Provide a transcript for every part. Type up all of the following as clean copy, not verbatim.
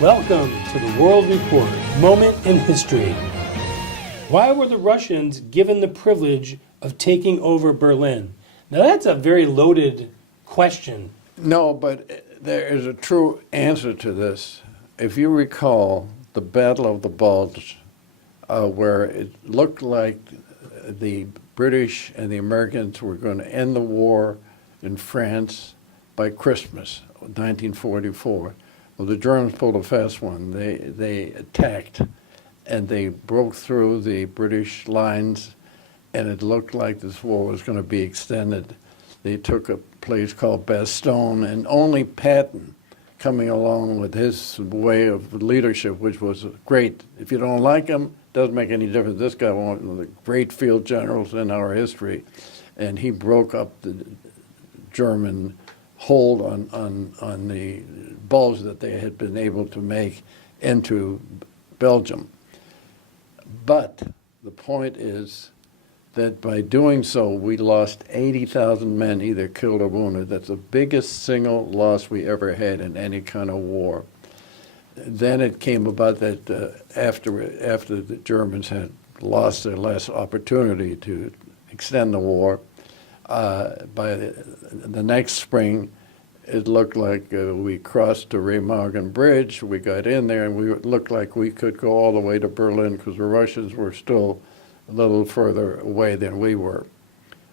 Welcome to the World Report, Moment in History. Why were the Russians given the privilege of taking over Berlin? Now that's a very loaded question. No, but there is a true answer to this. If you recall the Battle of the Bulge, where it looked like the British and the Americans were going to end the war in France by Christmas 1944. Well, the Germans pulled a fast one. They attacked, and they broke through the British lines, and it looked like this war was going to be extended. They took a place called Bastogne, and only Patton, coming along with his way of leadership, which was great. If you don't like him, doesn't make any difference. This guy was one of the great field generals in our history, and he broke up the German hold on the bulge that they had been able to make into Belgium. But the point is that by doing so, we lost 80,000 men, either killed or wounded. That's the biggest single loss we ever had in any kind of war. Then it came about that after the Germans had lost their last opportunity to extend the war, by the next spring, it looked like we crossed the Remagen Bridge. We got in there, and we looked like we could go all the way to Berlin because the Russians were still a little further away than we were.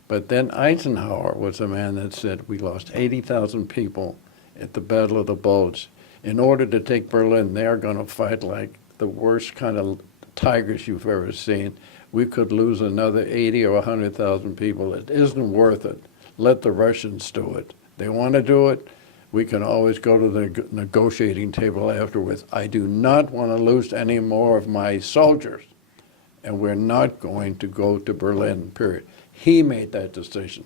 But then Eisenhower was the man that said we lost 80,000 people at the Battle of the Bulge. In order to take Berlin, they're going to fight like the worst kind of tigers you've ever seen. We could lose another 80 or 100,000 people. It isn't worth it. Let the Russians do it. They want to do it. We can always go to the negotiating table afterwards. I do not want to lose any more of my soldiers, and we're not going to go to Berlin, period. He made that decision,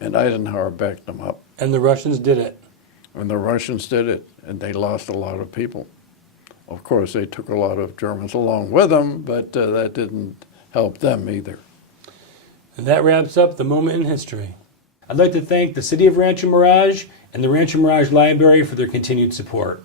and Eisenhower backed him up. And the Russians did it. And the Russians did it, and they lost a lot of people. Of course, they took a lot of Germans along with them, but that didn't help them either. And that wraps up the Moment in History. I'd like to thank the City of Rancho Mirage and the Rancho Mirage Library for their continued support.